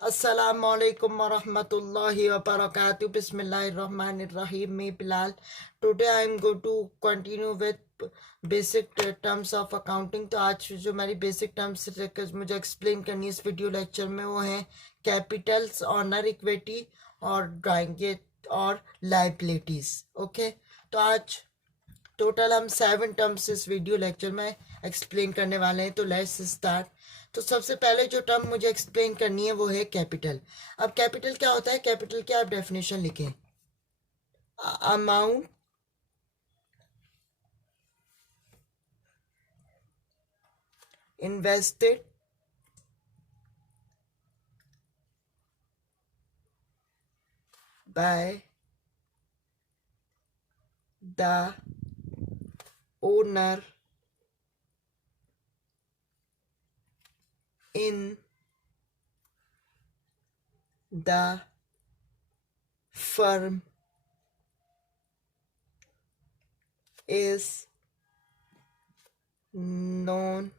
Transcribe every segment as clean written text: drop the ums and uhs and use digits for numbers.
Assalamualaikum warahmatullahi wabarakatuh. Bismillahirrahmanirrahim. Me Bilal. Today I am going to continue with basic terms of accounting. तो आज जो हमारी basic terms मुझे explain करनी है इस वीडियो लेक्चर में वो है कैपिटल्स, ऑनर इक्विटी और ड्राइंग और लाइबिलिटीज. ओके, तो आज टोटल हम 7 टर्म्स इस वीडियो लेक्चर में एक्सप्लेन करने वाले हैं. तो लेट्स स्टार्ट. तो सबसे पहले जो टर्म मुझे एक्सप्लेन करनी है वो है कैपिटल. अब कैपिटल क्या होता है? कैपिटल की आप डेफिनेशन लिखें. Amount invested by the owner in the firm is known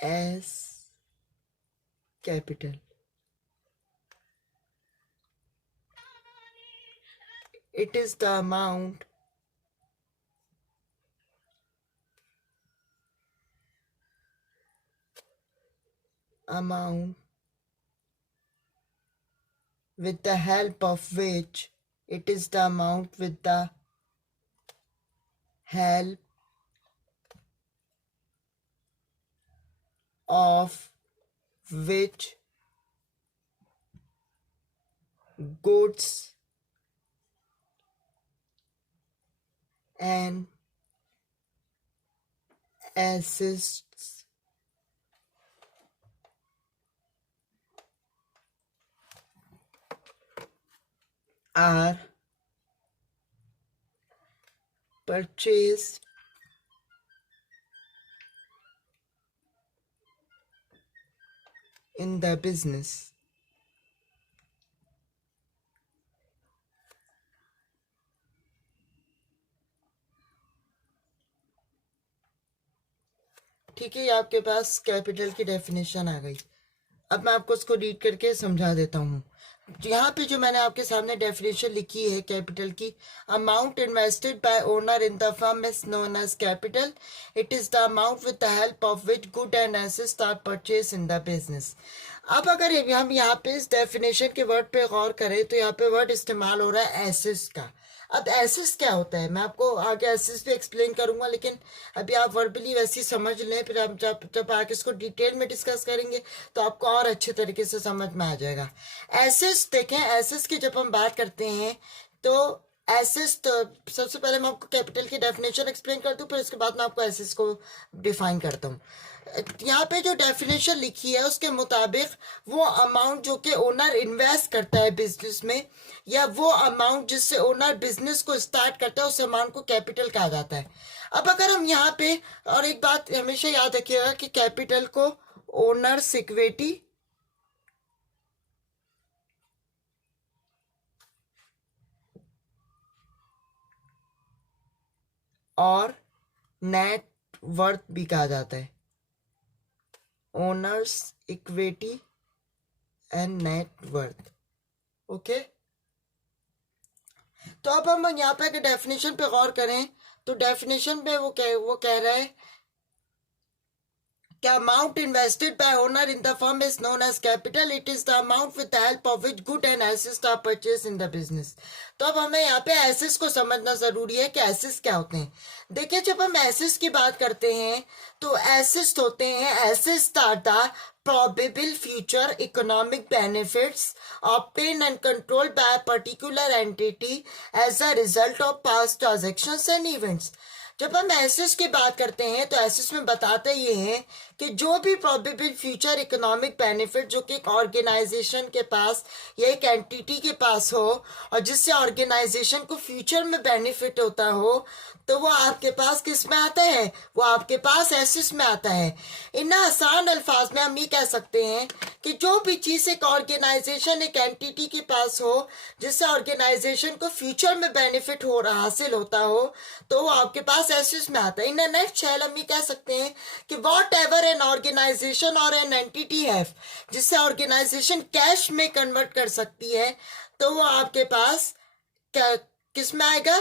as capital. It is the amount with the help of which goods and assets are purchased in the business. ठीक है, ये आपके पास capital की definition आ गई. अब मैं आपको उसको रीड करके समझा देता हूँ. यहाँ पे जो मैंने आपके सामने डेफिनेशन लिखी है कैपिटल की, amount invested by owner in the firm is known as capital. It is the amount with the help of which good and assets are purchase in the business. अब अगर हम यहाँ पे इस डेफिनेशन के वर्ड पे गौर करें तो यहाँ पे वर्ड इस्तेमाल हो रहा है एसेट्स का. अब एसेट्स क्या होता है मैं आपको आगे एसेट्स भी एक्सप्लेन करूंगा, लेकिन अभी आप वर्बली वैसे ही समझ लें, फिर हम जब आगे इसको डिटेल में डिस्कस करेंगे तो आपको और अच्छे तरीके से समझ में आ जाएगा. एसेट्स देखें, एसेट्स की जब हम बात करते हैं तो एसेट्स, तो सबसे पहले मैं आपको कैपिटल की डेफिनेशन एक्सप्लेन कर दूं, फिर उसके बाद मैं आपको एसेट्स को डिफाइन करता हूँ. यहाँ पे जो डेफिनेशन लिखी है उसके मुताबिक वो अमाउंट जो कि ओनर इन्वेस्ट करता है बिजनेस में, या वो अमाउंट जिससे ओनर बिजनेस को स्टार्ट करता है, उस अमाउंट को कैपिटल कहा जाता है. अब अगर हम यहाँ पे, और एक बात हमेशा याद रखिएगा कि कैपिटल को ओनर्स इक्विटी और नेट वर्थ भी कहा जाता है. Owners equity and net worth. Okay, तो अब हम यहाँ पे डेफिनेशन पे गौर करें तो डेफिनेशन पे वो कह रहा है कि amount invested by owner in the firm is known as capital. It is the amount with the help of which good and assets are purchase in the business. तो अब हमें यहाँ पे एसेट्स को समझना जरूरी है कि एसेट्स क्या होते हैं. देखिए, जब हम एसेट्स की बात करते हैं तो एसेट्स होते हैं, assets are the probable future economic benefits obtained and controlled by a particular entity as a result of past transactions and events. जब हम एसेट्स की बात करते हैं तो एसेट्स में बताते ये हैं कि जो भी प्रोबेबल फ्यूचर इकोनॉमिक बेनिफिट जो कि एक ऑर्गेनाइजेशन के पास या एक एंटिटी के पास हो और जिससे ऑर्गेनाइजेशन को फ्यूचर में बेनिफिट होता हो, तो वो आपके पास किस में आता है? वो आपके पास एसेट्स में आता है. इन आसान अल्फाज में हम ये कह सकते हैं कि जो भी चीज एक ऑर्गेनाइजेशन एक एंटिटी के पास हो जिससे ऑर्गेनाइजेशन को फ्यूचर में बेनिफिट हो रहा हासिल होता हो तो वो आपके पास एसेट्स में आता है। इन नेक्स्ट हम ये कह सकते हैं कि वॉट एवर एन ऑर्गेनाइजेशन और एन एंटिटी हैव जिससे ऑर्गेनाइजेशन कैश में कन्वर्ट कर सकती है तो वो आपके पास क्या किस में आएगा,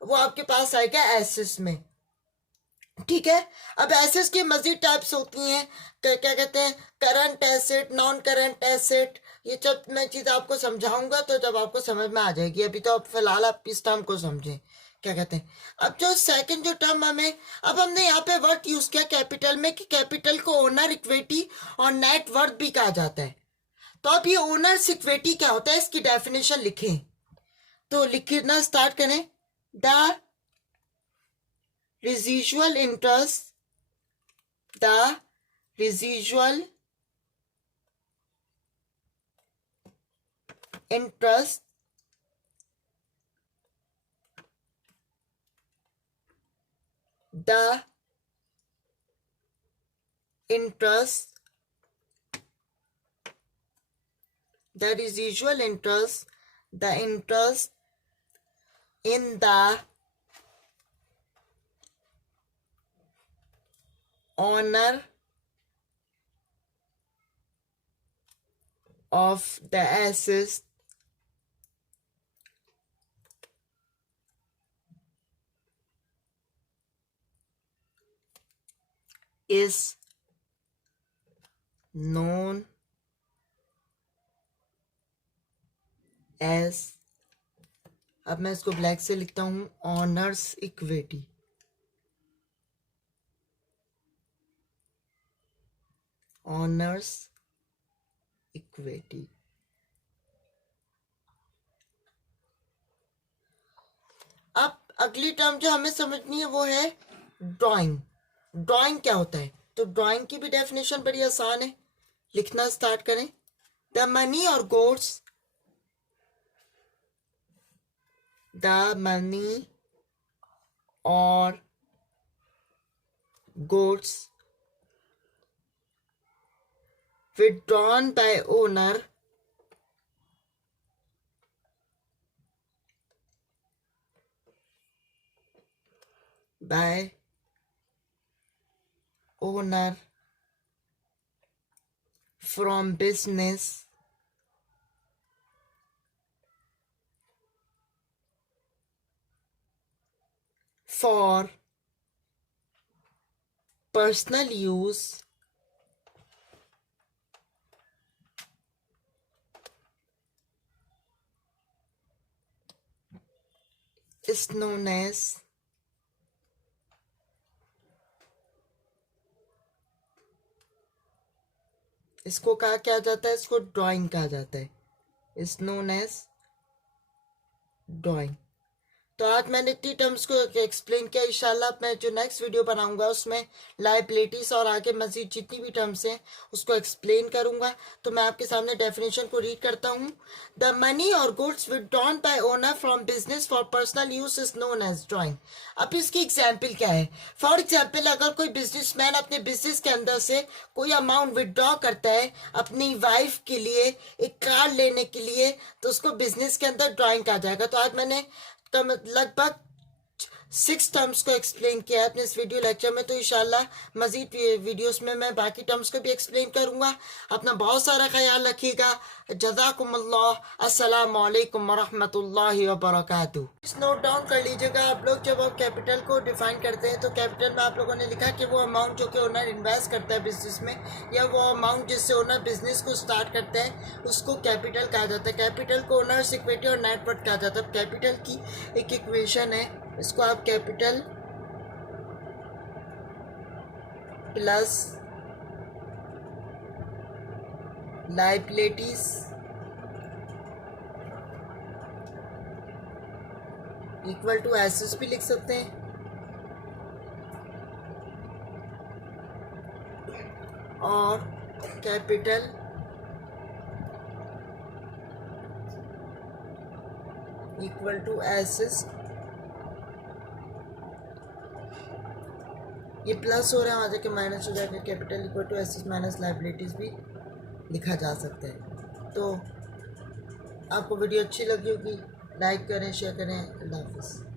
वो आपके पास आएगा एसेट्स में। ठीक है, अब एसेट्स की मजीद टाइप्स होती हैं, क्या कहते हैं, current asset, non current asset. ये जब मैं चीज आपको समझाऊंगा तो जब आपको समझ में आ जाएगी, अभी तो आप फिलहाल आप इस टर्म को समझें क्या कहते हैं। अब जो सेकंड जो टर्म अब हमने यहाँ पे वर्ड यूज किया कैपिटल में कि कैपिटल को ओनर इक्विटी और नेट वर्थ भी कहा जाता है। तो अब ये ओनर्स इक्विटी क्या होता है इसकी डेफिनेशन लिखें, तो लिखना स्टार्ट करें। The residual interest, the residual interest the interest the residual interest the interest in the owner of the assets is known as, अब मैं इसको ब्लैक से लिखता हूं, ऑनर्स इक्विटी। Honours equity. अब अगली टर्म जो हमें समझनी है वो है ड्राइंग। ड्राइंग क्या होता है, तो ड्राइंग की भी डेफिनेशन बड़ी आसान है, लिखना स्टार्ट करें। द मनी और गुड्स, द मनी और goods withdrawn by owner from business for personal use is known as इसको कहा क्या जाता है, इसको ड्राइंग कहा जाता है, इज नोन एज ड्राइंग। तो आज मैंने इतनी टर्म्स को एक्सप्लेन किया। इंशाल्लाह मैं जो नेक्स्ट वीडियो बनाऊंगा उसमें लायबिलिटीज और आगे मजीद जितनी भी टर्म्स हैं उसको एक्सप्लेन करूंगा। तो मैं आपके सामने डेफिनेशन को रीड करता हूँ। द मनी और goods withdrawn by owner from business for personal use is known as drawing. अब इसकी एग्जाम्पल क्या है, फॉर एग्जाम्पल अगर कोई बिजनेसमैन अपने बिजनेस के अंदर से कोई अमाउंट विदड्रॉ करता है अपनी वाइफ के लिए एक कार लेने के लिए, तो उसको बिजनेस के अंदर ड्राइंग कहा जाएगा। तो आज मैंने लगभग 6 टर्म्स को एक्सप्लेन किया है अपने इस वीडियो लेक्चर में। तो इंशाल्लाह मजीद वीडियोस में मैं बाकी टर्म्स को भी एक्सप्लेन करूंगा। अपना बहुत सारा ख्याल रखिएगा। जज़ाकुमुल्लाह। अस्सलाम वालेकुम वरहमतुल्लाहि वबरकातुहू। इस नोट डाउन कर लीजिएगा आप लोग, जब आप कैपिटल को डिफाइन करते हैं तो कैपिटल में आप लोगों ने लिखा कि वो अमाउंट जो कि ओनर इन्वेस्ट करता है बिजनेस में, या वो अमाउंट जिससे ओनर बिजनेस को स्टार्ट करता है उसको कैपिटल कहा जाता है। कैपिटल को ओनर्स इक्विटी और नेटवर्थ कहा जाता है। कैपिटल की एक इक्वेशन है, इसको आप capital plus liabilities equal to assets भी लिख सकते हैं, और कैपिटल इक्वल टू एसेट्स, ये प्लस हो रहा है, वहाँ जाके माइनस हो जाएगा। Capital equal to assets minus liabilities भी लिखा जा सकता है। तो आपको वीडियो अच्छी लगी होगी, लाइक करें, शेयर करें। अल्लाह हाफ़िज़।